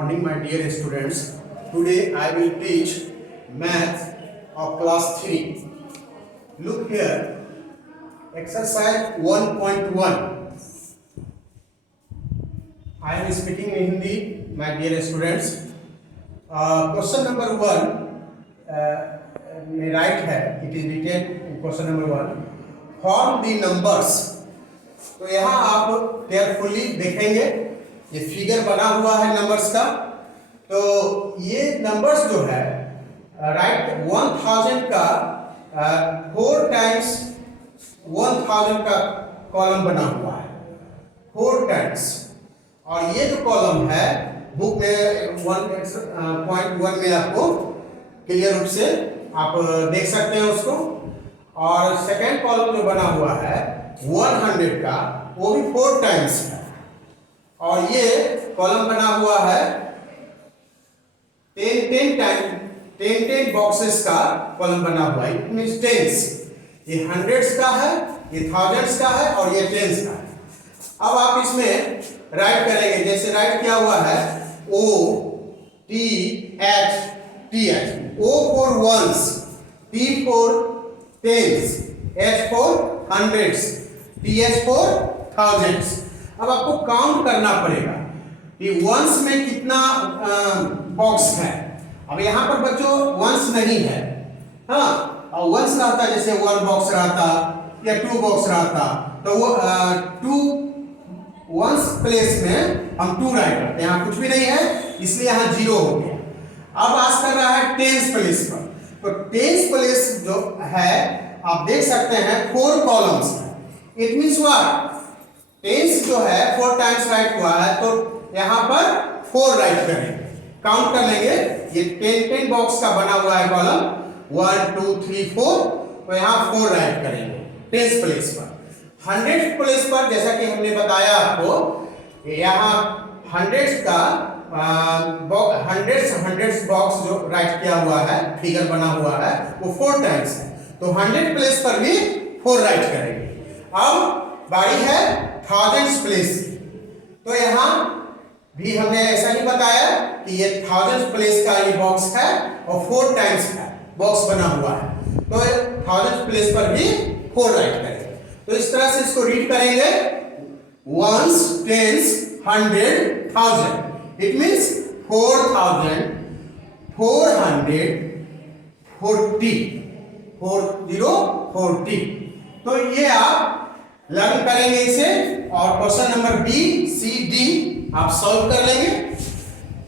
morning, my dear students. Today I will teach math of class 3. Look here, exercise 1.1. I am speaking in Hindi, my dear students. Question number 1 right है, it is written question number 1. Form the numbers. तो यहाँ आप carefully देखेंगे, ये figure बना हुआ है numbers का. तो ये नंबर्स जो है राइट 1000 का 4 टाइम्स 1000 का कॉलम बना हुआ है 4 टाइम्स. और ये जो कॉलम है बुक में 1.1 में आपको क्लियर रूप से आप देख सकते हैं उसको. और सेकेंड कॉलम जो बना हुआ है 100 का वो भी 4 टाइम्स है. और ये कॉलम बना हुआ है 10 बॉक्सेस का कॉलम बना हुआ है. It means tens. ये हंड्रेड्स का है, ये थाउजेंड्स का है और ये टेंस का है. अब आप इसमें राइट करेंगे, जैसे राइट किया हुआ है O T H T H. O for ones, T for tens, H for hundreds, T H for thousands. अब आपको काउंट करना पड़ेगा कि वंस में कितना बॉक्स है. अब यहाँ पर बच्चों वंस नहीं है, हाँ. और वंस रहता जैसे 1 बॉक्स रहता या 2 बॉक्स रहता तो वो 2 वंस प्लेस में हम 2 राइट करते हैं. यहाँ कुछ भी नहीं है इसलिए यहाँ 0 हो गया. अब आज कर रहा है टेंस प्लेस पर. तो टेंस प्लेस जो है आप देख सकते हैं 4 कॉलम्स है. इट मींस व्हाट, टेंस जो है 4 टाइम्स राइट हुआ है तो यहाँ पर 4 राइट करेंगे. काउंट कर लेंगे. ये 10 बॉक्स का बना हुआ है कॉलम 1 2 3 4. तो यहाँ 4 राइट करेंगे टेंस प्लेस पर. 100 प्लेस पर जैसा कि हमने बताया आपको यहाँ हंड्रेड्स का हंड्रेड्स बॉक्स जो राइट किया हुआ है फिगर बना हुआ है वो 4 टाइम्स है. तो 100 प्लेस पर भी 4 राइट करेंगे. अब बारी है थाउजेंड्स प्लेस. तो यहाँ भी हमने ऐसा ही बताया कि ये थाउजेंड्स प्लेस का ये बॉक्स है और 4 टाइम्स का बॉक्स बना हुआ है. तो थाउजेंड्स प्लेस पर भी 4 राइट करेंगे. तो इस तरह से इसको रीड करेंगे वंस टेंस 100 1000. It means 4440 40. तो ये आप लर्न करेंगे इसे. और question number B C D आप सॉल्व कर लेंगे.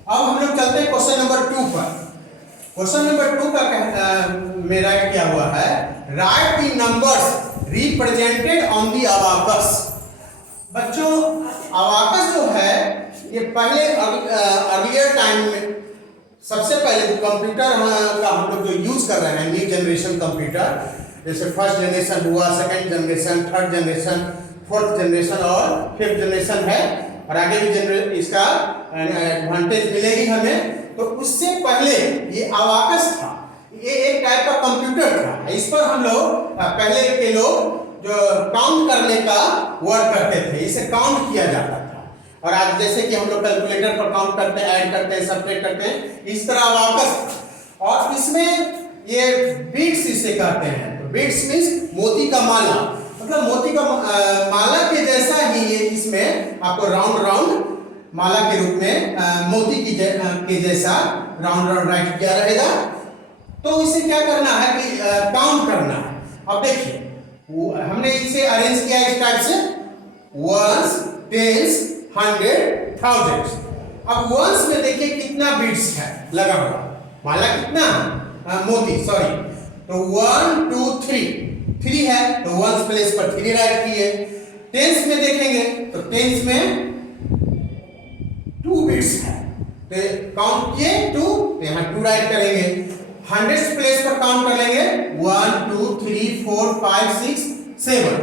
अब हम लोग चलते हैं क्वेश्चन नंबर 2 पर. क्वेश्चन नंबर 2 का में राइट किया हुआ है right the numbers represented on the abacus. बच्चों अबाकस जो है ये पहले अर्लियर टाइम में सबसे पहले जो कंप्यूटर का हम लोग जो यूज कर रहे हैं न्यू जनरेशन कंप्यूटर, जैसे फर्स्ट जनरेशन हुआ, second generation, third generation, fourth generation और फिफ्थ जनरेशन है. और आगे भी इसका एडवांटेज मिलेगी हमें. तो उससे पहले ये अबाकस था. ये एक टाइप का कंप्यूटर था. इस पर हम लोग पहले के लोग जो काउंट करने का वर्क करते थे, इसे काउंट किया जाता था. और आज जैसे कि हम लोग कैलकुलेटर पर काउंट करते हैं, ऐड करते हैं, सब्ट्रैक्ट करते हैं, इस तरह अबाकस. और इसमें ये बीट्स इसे कहते हैं. तो बीट्स मींस मोती का माला, मतलब मोती का माला के जैसा ही ये इसमें आपको राउंड राउंड माला के रूप में मोती के जैसा राउंड राइट किया रहेगा. तो इसे क्या करना है कि काउंट करना है. अब देखिए हमने इसे अरेंज किया इस टाइप से वंस टेंस 100 थाउजेंड्स. अब वंस में देखिए कितना बीट्स है लगा हुआ, माला कितना मोती सॉरी. तो 1 2 3 है तो वंस प्लेस पर 3 राइट किए. टेंस में देखेंगे तो टेंस में 2 बीट्स है तो काउंट किए 2 तो यहाँ 2 राइट करेंगे. हंड्रेड्स प्लेस पर काउंट कर लेंगे 1 2 3 4 5 6 7.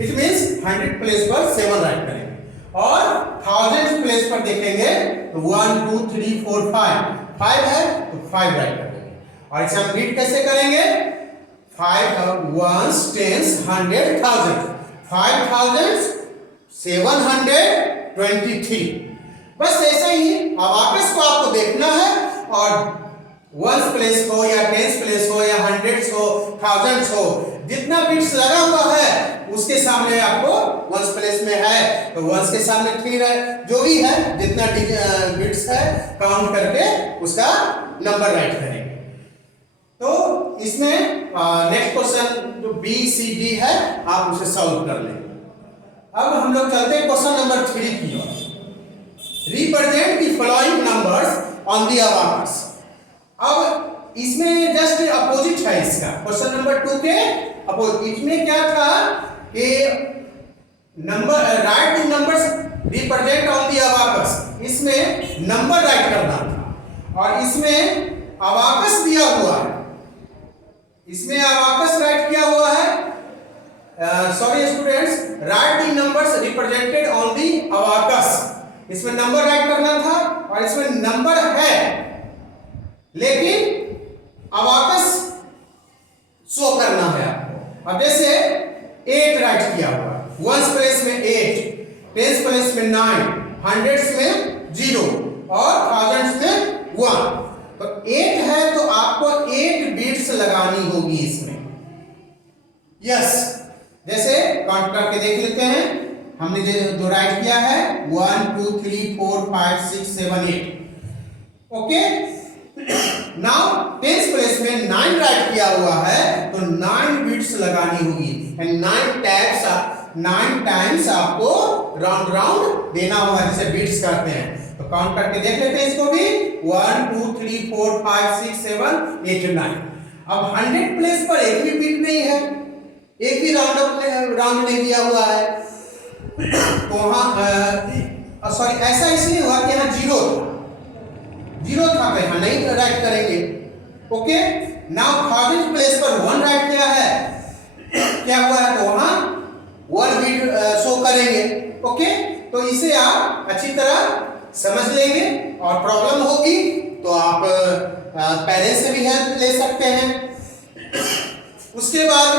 इट मींस 100 प्लेस पर 7 राइट करेंगे. और थाउजेंड्स प्लेस पर देखेंगे तो 1 2 3 4 5 है तो 5 राइट करेंगे. और इसे हम रीड कैसे करेंगे 5 वंस टेंस 100 थाउजेंड 5 थाउजेंड 723. बस ऐसा ही अबाकस को आपको देखना है और वंस प्लेस हो या टेंस प्लेस हो या हंड्रेड्स हो, थाउजेंड्स हो, जितना बिट्स लगा हुआ है उसके सामने आपको वंस प्लेस में है तो वंस के सामने 3 है, जो भी है जितना बिट्स है काउंट करके उसका नंबर राइट करेंगे। तो इसमें नेक्स्ट क्वेश्चन जो बी सी डी है आप उसे सॉल्व कर लेंगे। अब हम लोग चलते हैं क्वेश्चन नंबर 3 की ओर। Represent the following numbers on the abacus. अब इसमें जस्ट अपोजिट है इसका, क्वेश्चन नंबर 2 के अपोजिट। इसमें क्या था कि number right the numbers represent on the abacus, इसमें नंबर राइट करना था और इसमें अबाकस दिया हुआ है, इसमें अबाकस राइट किया हुआ है। Sorry students, right the numbers represented on the abacus, इसमें नंबर राइट करना था और इसमें नंबर है लेकिन अबाकस शो करना है आपको। अब जैसे 8 राइट किया हुआ, वंस प्लेस में 8, टेंस प्लेस में 9, हंड्रेड्स में 0 और थाउजेंड्स में 1। तो 8 है तो आपको 8 बिट्स लगानी होगी इसमें। यस, जैसे काउंट करके देख लेते हैं। हमने जो राइट किया है 1 2 3 4 5 6 7 8। ओके, नाउ टेंस प्लेस में 9 राइट किया हुआ है तो 9 बिट्स लगानी होगी एंड 9 टाइम्स आपको राउंड देना होगा, जैसे बिट्स करते हैं। तो काउंट करके देख लेते हैं इसको भी 1 2 3 4 5 6 7 8 9। अब 100 प्लेस पर एक भी बिट नहीं है, एक भी राउंड नहीं दिया हुआ है तो वहां सॉरी ऐसा इसलिए हुआ कि यहाँ 0 था तो यहाँ नहीं राइट करेंगे। ओके, नाउ थाउजेंड प्लेस पर 1 राइट किया है, क्या हुआ है तो वहां 1 बिट शो करेंगे। ओके, तो इसे आप अच्छी तरह समझ लेंगे और प्रॉब्लम होगी तो आप पेरेंट्स से भी हेल्प ले सकते हैं। उसके बाद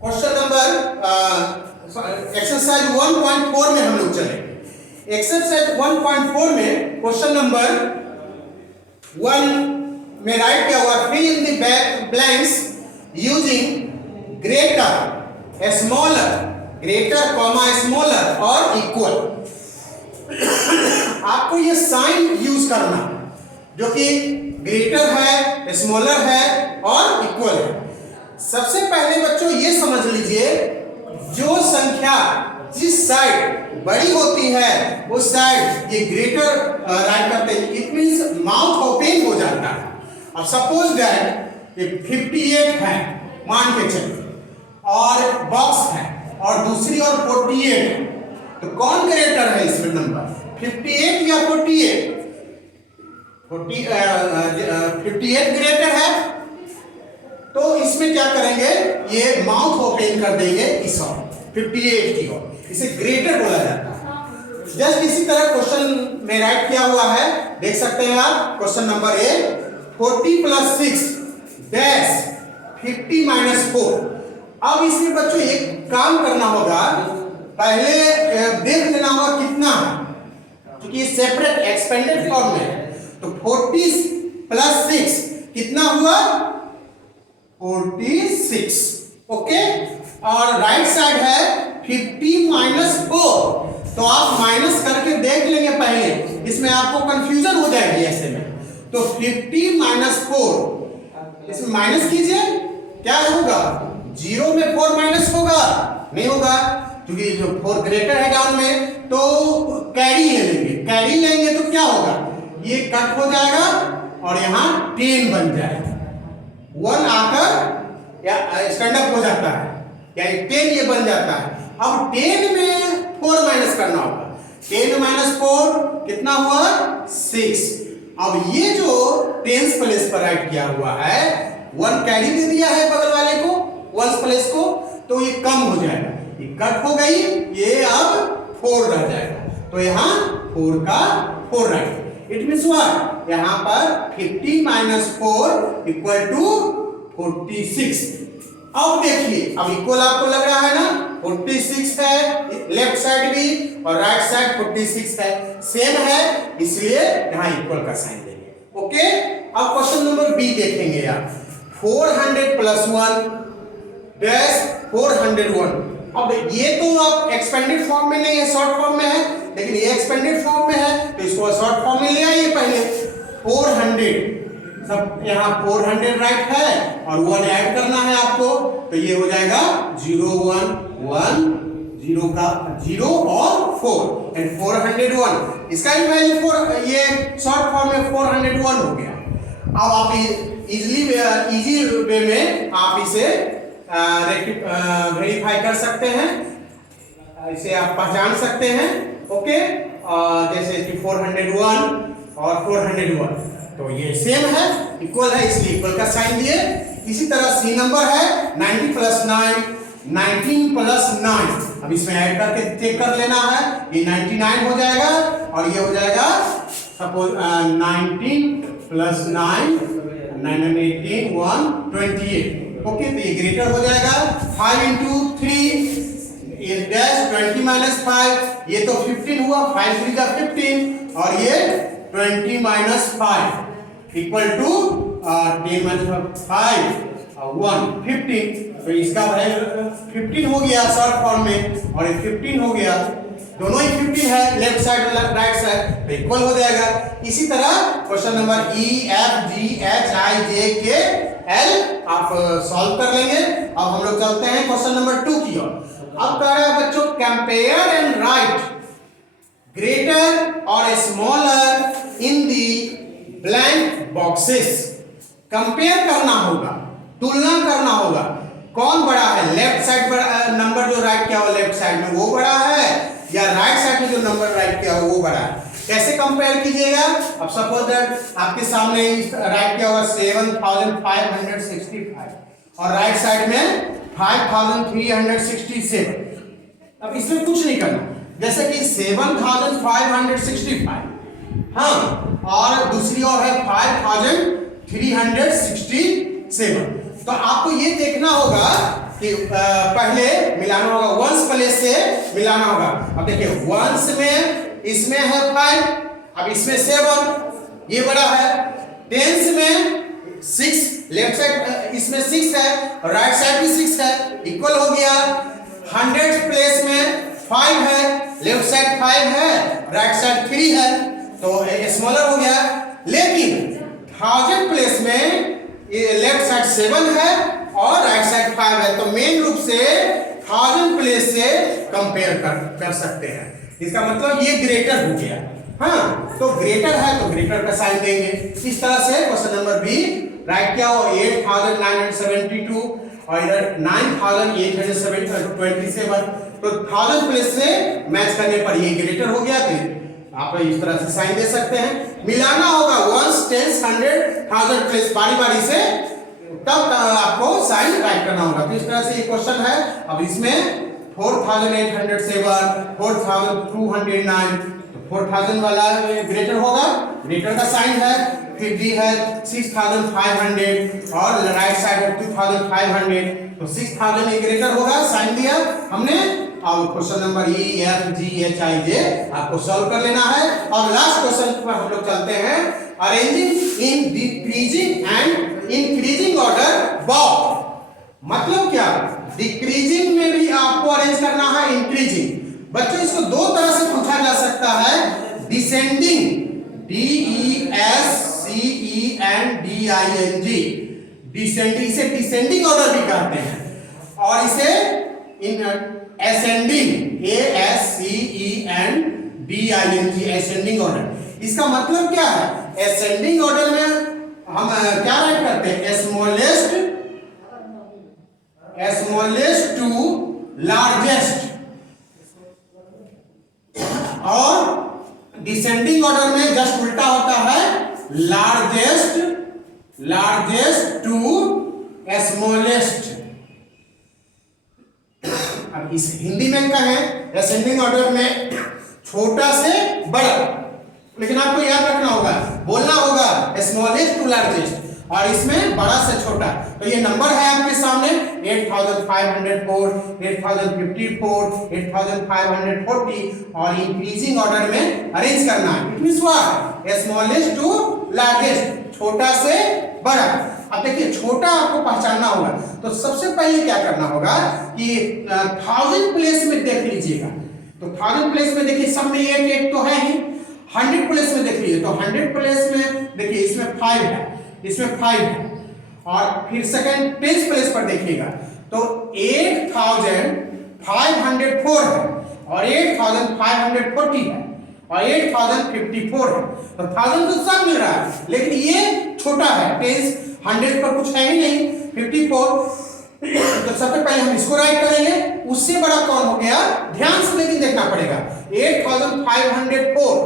क्वेश्चन नंबर एक्सरसाइज 1.4 में हम लोग चले। एक्सरसाइज 1.4 में क्वेश्चन नंबर 1 में राइट किया हुआ, fill in the blanks using greater smaller, greater comma smaller और इक्वल। आपको ये साइन यूज करना जो कि ग्रेटर है, स्मॉलर है और इक्वल है। सबसे पहले बच्चों ये समझ लीजिए, जो संख्या जिस साइड बड़ी होती है उस साइड ये ग्रेटर राइट करते हैं, इट मींस माउथ ओपन हो जाता है। अब सपोज दैट ये 58 है मान के चलिए और बॉक्स है और दूसरी और 48 है, तो कौन ग्रेटर है इसमें नंबर, 58 या 48? 58 ग्रेटर है तो इसमें क्या करेंगे, ये माउथ ओपन कर देंगे इस ओर 58 की ओर, इसे ग्रेटर बोला जाता है। जस्ट इसी तरह क्वेश्चन में राइट किया हुआ है, देख सकते हैं आप। Question number A 40 + 6 dash 50 - 4। अब इसमें बच्चों एक काम करना होगा, पहले देख लेना होगा कितना है, क्योंकि ये सेपरेट एक्सपेंडेड फॉर्म में है। तो 40 + 6 कितना हुआ, 46। ओके, और राइट साइड है 50 - 4, तो आप माइनस करके देख लेंगे पहले, इसमें आपको कंफ्यूजन हो जाएगी ऐसे में। तो 50 - 4 इसमें माइनस कीजिए, क्या होगा, 0 में 4 माइनस होगा, नहीं होगा, क्योंकि जो 4 ग्रेटर है डाउन में तो कैरी ले लेंगे, कैरी लेंगे तो क्या होगा, ये कट हो जाएगा और यहाँ 10 बन जाएगा, 1 आकर या स्टैंड अप हो जाता है, यानी 10 ये बन जाता है। अब 10 में 4 माइनस करना होगा, 10 - 4 कितना हुआ, 6। अब ये जो टेंस प्लेस पर राइट किया हुआ है, 1 कैरी दे दिया है बगल वाले को, वंस प्लेस को, तो ये कम हो जाएगा, ये कट हो गई, ये अब 4 रह जाएगा, तो यहाँ 4 का 4 राइट। इट मींस व्हाट, यहाँ पर 50 - 4 = 46। अब देखिए, अब इक्वल आपको लग रहा है ना, 46 है, लेफ्ट साइड भी और राइट साइड 46 है, सेम है, इसलिए यहाँ इक्वल का साइन देंगे। ओके, अब क्वेश्चन नंबर बी देखेंगे यार। 400 प्लस 1 डैश 401। अब ये तो आप एक्सपेंडेड फॉर्म में नहीं है, शॉर्ट फॉर्म में है, लेकिन ये एक्सपेंडेड फॉर्म में है तो इसको शॉर्ट फॉर्म में ले आइए पहले। 400 सब यहाँ 400 राइट है और 1 ऐड करना है आपको, तो ये हो जाएगा 0 1 1 0 का 0 और 4 एंड 401। इसका भी वैल्यू 4, ये शॉर्ट फॉर्म में 401 हो गया। अब आप इजी वे में आप इसे वेरीफाई कर सकते हैं, इसे आप पहचान सकते हैं। ओके, जैसे कि 401 और 401 तो ये सेम है, इक्वल है, इसलिए इक्वल का साइन दिए। इसी तरह सी नंबर है 90 प्लस 9 19 प्लस 9। अब इसमें ऐड करके चेक कर लेना है, ये 99 हो जाएगा और ये हो जाएगा सपोज 19 प्लस 9 9 18 128। ओके, तो ये ग्रेटर हो जाएगा। 5 into 3 is dash 20 minus 5, ये तो 15 हुआ, 5 3 जा 15 और ये 20 minus 5 इक्वल टू 10 minus 5 1 15। तो इसका वैल्यू 15 हो गया शॉर्ट फॉर्म में और ये 15 हो गया, दोनों ही 15 है, लेफ्ट साइड और राइट साइड, तो इक्वल हो जाएगा। इसी तरह question number E F G H I J K L आप सॉल्व कर लेंगे। अब हम लोग चलते हैं क्वेश्चन नंबर 2 की ओर। अब कह रहा है बच्चों, कंपेयर एंड राइट ग्रेटर और smaller in the blank boxes. Compare करना होगा, तुलना करना होगा, कौन बड़ा है, लेफ्ट साइड पर नंबर जो राइट किया हुआ लेफ्ट साइड में वो बड़ा है या राइट साइड में जो नंबर राइट किया हुआ वो बड़ा है। कैसे कंपेयर कीजिएगा? अब सपोज दैट आपके सामने राइट किया हुआ 7565 और राइट साइड में 5367। अब इसमें कुछ नहीं करना, जैसे कि 7565 हाँ, और दूसरी ओर है 5367। तो आपको ये देखना होगा कि पहले मिलाना होगा, वंस प्लेस से मिलाना होगा। अब देखिए वंस में इसमें है 5, अब इसमें 7, ये बड़ा है। टेंस में 6, लेफ्ट साइड इसमें 6 है और राइट साइड भी 6 है, इक्वल हो गया। 100 प्लेस में 5 है, लेफ्ट साइड 5 है, राइट साइड 3 है, तो स्मॉलर हो गया। लेकिन 1000 प्लेस में लेफ्ट साइड 7 है और राइट साइड 5 है, तो मेन रूप से 1000 प्लेस से कंपेयर कर सकते हैं। इसका मतलब ये ग्रेटर हो गया। हाँ, तो ग्रेटर है तो ग्रेटर का साइन देंगे। इस तरह से क्वेश्चन नंबर बी राइट क्या हो 8972 और इधर 9827, तो 1000 प्लेस से मैच करने पर ये ग्रेटर हो गया। तो आप इस तरह से साइन दे सकते हैं। मिलाना होगा वंस, टेंस, 100, 1000 प्लेस बारी बारी से, तब आपको साइन राइट करना होगा। तो इस तरह से ये क्वेश्चन है। अब इसमें 4807, 4209, 4000 वाला ग्रेटर होगा, ग्रेटर का साइन है। फिर डी है 6500 और राइट साइड है 2500, तो 6000 ये ग्रेटर होगा, साइन दिया हमने। अब question number E F G H I J आपको सॉल्व कर लेना है। और लास्ट क्वेश्चन पर हम लोग चलते हैं, arranging in decreasing and increasing order box. मतलब क्या, डिक्रीजिंग में भी आपको अरेंज करना है, इंक्रीजिंग। बच्चों इसको दो तरह से पूछा जा सकता है, डिसेंडिंग DESCENDING, डिसेंडिंग, इसे डिसेंडिंग ऑर्डर भी कहते हैं और इसे असेंडिंग ASCENDING, असेंडिंग ऑर्डर। इसका मतलब क्या है, असेंडिंग ऑर्डर में हम क्या राइट करते हैं, स्मॉलेस्ट टू लार्जेस्ट, और डिसेंडिंग ऑर्डर में जस्ट उल्टा होता है, लार्जेस्ट टू स्मॉलेस्ट। अब इस हिंदी में कहें असेंडिंग ऑर्डर में छोटा से बड़ा, लेकिन आपको याद रखना होगा, बोलना होगा स्मॉलेस्ट टू लार्जेस्ट, और इसमें बड़ा से छोटा। तो ये नंबर है आपके सामने 8504, 8054, 8540 और इंक्रीजिंग ऑर्डर में अरेंज करना है। It means what? Smallest to largest, छोटा से बड़ा। अब देखिए छोटा आपको पहचानना होगा, तो सबसे पहले क्या करना होगा कि 1000 प्लेस में देख लीजिएगा। तो 1000 प्लेस में देखिए सब में 8 तो है ही। 100 प्लेस में देख लीजिए, तो 100 प्लेस में देखिए इसमें 5 है, इसमें 5 है। और फिर सेकंड 10 प्लेस पर देखिएगा तो 8504 है और 8540 है और 8054 है। तो 1000 तो सब मिल रहा है, लेकिन ये छोटा है, 10 100 पर कुछ है ही नहीं, 54। तो सबसे पहले हम इसको राइट करेंगे, उससे बड़ा कौन हो गया ध्यान से लेकिन देखना पड़ेगा, 8504,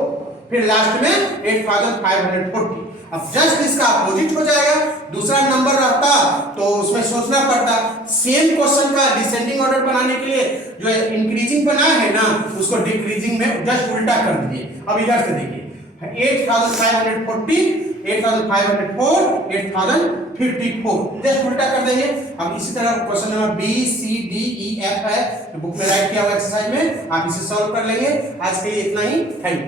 फिर लास्ट में 8540। अब जस्ट इसका अपोजिट हो जाएगा, दूसरा नंबर रहता तो उसमें सोचना पड़ता। सेम क्वेश्चन का डिसेंडिंग ऑर्डर बनाने के लिए जो इंक्रीजिंग बनाया है ना, उसको डिक्रीजिंग में जस्ट उल्टा कर दीजिए। अब इधर से देखिए 8540, 8504, 8054 जस्ट उल्टा कर देंगे। अब इसी तरह question number B C D E F है, तो बुक में राइट किया हुआ एक्सरसाइज में, आप इसे सॉल्व कर लेंगे। आज के लिए इतना ही, थैंक यू।